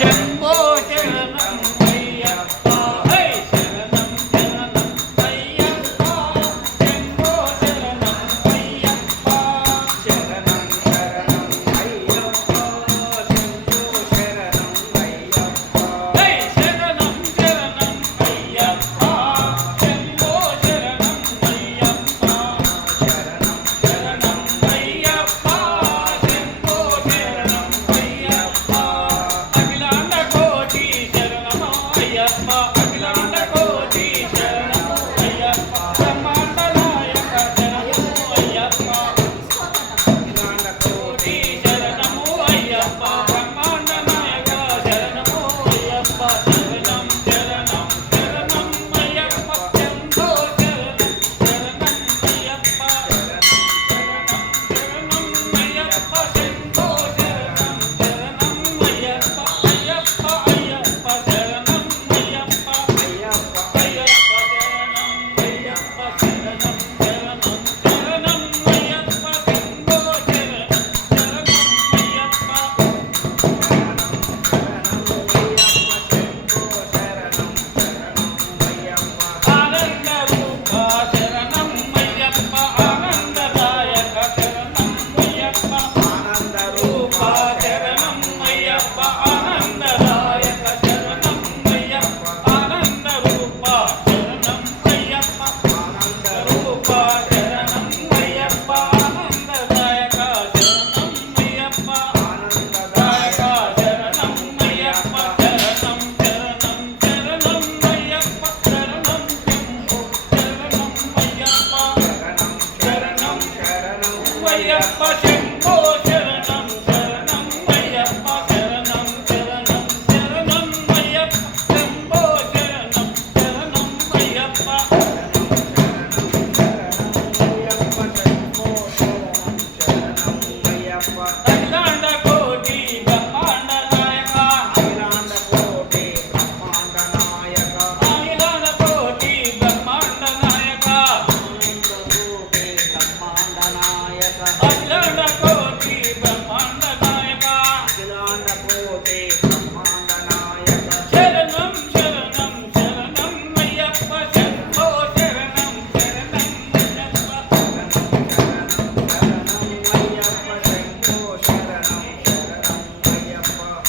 శంభో శరణం అయ్యప్ప హై శరణం శరణం అయ్యప్ప శంభో శరణం అయ్యప్ప శరణం శరణం అయ్యప్ప శంభో శరణం అయ్యప్ప హై శరణం శరణం అయ్యప్ప శంభో శరణం అయ్యప్ప శరణం శరణం అయ్యప్ప శంభో శరణం అయ్యప్ప అఖిలాండ కోటి శరణమో అయ్యప్ప అఖిలాండ కోటి శరణమో అయ్యప్ప బ్రహ్మాండ నాయక శరణమో అయ్యప్ప అఖిలాండ కోటి శరణమో అయ్యప్ప బ్రహ్మాండ నాయక శరణమో అయ్యప్ప శరణం శరణం శరణం అయ్యప్ప శంభో శరణం శరణం అయ్యప్ప శరణం శరణం అయ్యప్ప శంభో శరణం శరణం అయ్యప్ప అయ్యప్ప అయ్యప్ప శరణం అయ్యప్ప అయ్యప్ప అయ్యప్ప శరణం అయ్యప్ప శరణం శరణం శరణం అయ్యప్ప శంభో శరణం శరణం అయ్యప్ప ఆనంద రూప శరణం అయ్యప్ప ఆనందదాయక శరణం అయ్యప్ప ఆనంద రూప శరణం అయ్యప్ప ఆనందదాయక శరణం అయ్యప్ప ఆనంద రూప శరణం అయ్యప్ప ఆనంద రూప శరణం అయ్యప్ప ఆనందదాయక శరణం అయ్యప్ప ఆనందదాయక శరణం అయ్యప్ప శరణం శరణం శరణం అయ్యప్ప శరణం శంభో శరణం అయ్యప్ప శరణం శరణం అయ్యప్ప శంభో శరణం శరణం అయ్యప్ప శరణం శరణం శరణం అయ్యప్ప శంభో శరణం శరణం అయ్యప్ప అఖిలాండ కోటి బ్రహ్మాండ నాయక అఖిలాండ కోటి బ్రహ్మాండ నాయక అఖిలాండ కోటి బ్రహ్మాండ నాయక అఖిలాండ కోటి బ్రహ్మాండ నాయక అఖిలాండ కోటి బ్రహ్మాండ నాయక శరణం శరణం శరణం అయ్యప్ప శంభో శరణం శరణం అయ్యప్ప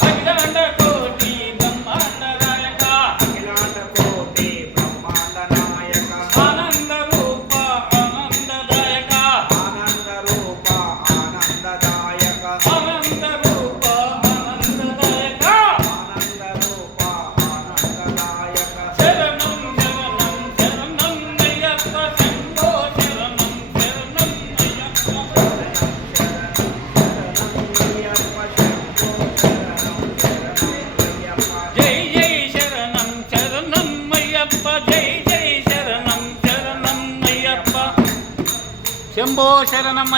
అఖిలాండ కోటి బ్రహ్మాండ నాయక అఖిలాండ కోటి బ్రహ్మాండ నాయక ఆనంద రూప ఆనందదాయక ఆనంద రూప ఆనందదాయక ఆనంద రూప ఆనందదాయక ఆనంద రూప ఆనందదాయక శరణం శరణం శరణం అయ్యప్ప శంభో శరణం శరణం అయ్యప్ప జై జై శరణం శరణం అయ్యప్ప జై జై శరణం శరణం అయ్యప్ప శంభో శరణం